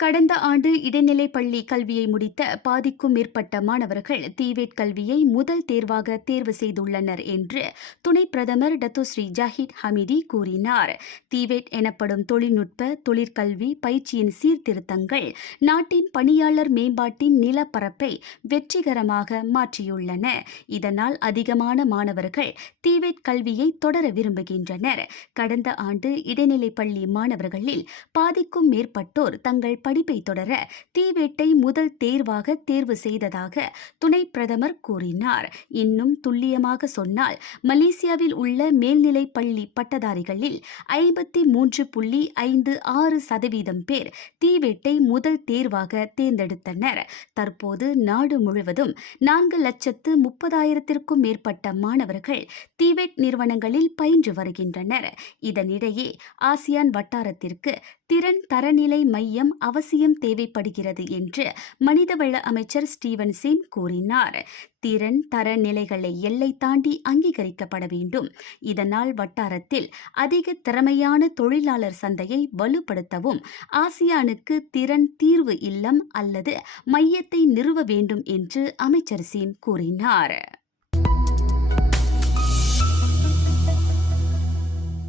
கடந்த ஆண்டு இடைநிலை பள்ளி கல்வியை முடித்த பாதிக்கும் மேற்பட்ட மாணவர்கள் தீவேட் கல்வியை முதல் தேர்வாக தேர்வு செய்துள்ளனர் என்று துணை பிரதமர் டத்துஸ்ரீ ஜாஹித் ஹமிடி கூறினார். தீவேட் எனப்படும் தொழில்நுட்ப தொழிற்கல்வி பயிற்சியின் சீர்திருத்தங்கள் நாட்டின் பணியாளர் மேம்பாட்டின் நிலப்பரப்பை வெற்றிகரமாக மாற்றியுள்ளன. இதனால் அதிகமான மாணவர்கள் தீவேட் கல்வியை தொடர விரும்புகின்றனர். கடந்த ஆண்டு இடைநிலை பள்ளி மாணவர்களில் பாதிக்கும் மேற்பட்டோர் தங்கள் படிப்பை தொடர தீவேட்டை முதல் தேர்வாக தேர்வு செய்ததாக துணை பிரதமர் கூறினார். இன்னும் துல்லியமாக சொன்னால் மலேசியாவில் உள்ள மேல்நிலை பள்ளி பட்டதாரிகளில் ஐம்பத்தி மூன்று புள்ளி ஐந்து ஆறு சதவீதம் பேர் தீவேட்டை முதல் தேர்வாக தேர்ந்தெடுத்தனர். தற்போது நாடு முழுவதும் நான்கு லட்சத்து முப்பதாயிரத்திற்கும் மேற்பட்ட மாணவர்கள் தீவேட் நிறுவனங்களில் பயின்று வருகின்றனர். இதனிடையே ஆசியான் வட்டாரத்திற்கு திறன் தரநிலை மையம் அவசியம் தேவைப்படுகிறது என்று மனிதவள அமைச்சர் ஸ்டீவன்சின் கூறினார். திறன் தரநிலைகளை எல்லை தாண்டி அங்கீகரிக்கப்பட வேண்டும். இதனால் வட்டாரத்தில் அதிக திறமையான தொழிலாளர் சந்தையை வலுப்படுத்தவும் ஆசியானுக்கு திறன் தீர்வு இல்லம் அல்லது மையத்தை நிறுவ வேண்டும் என்று அமைச்சர் சீன் கூறினார்.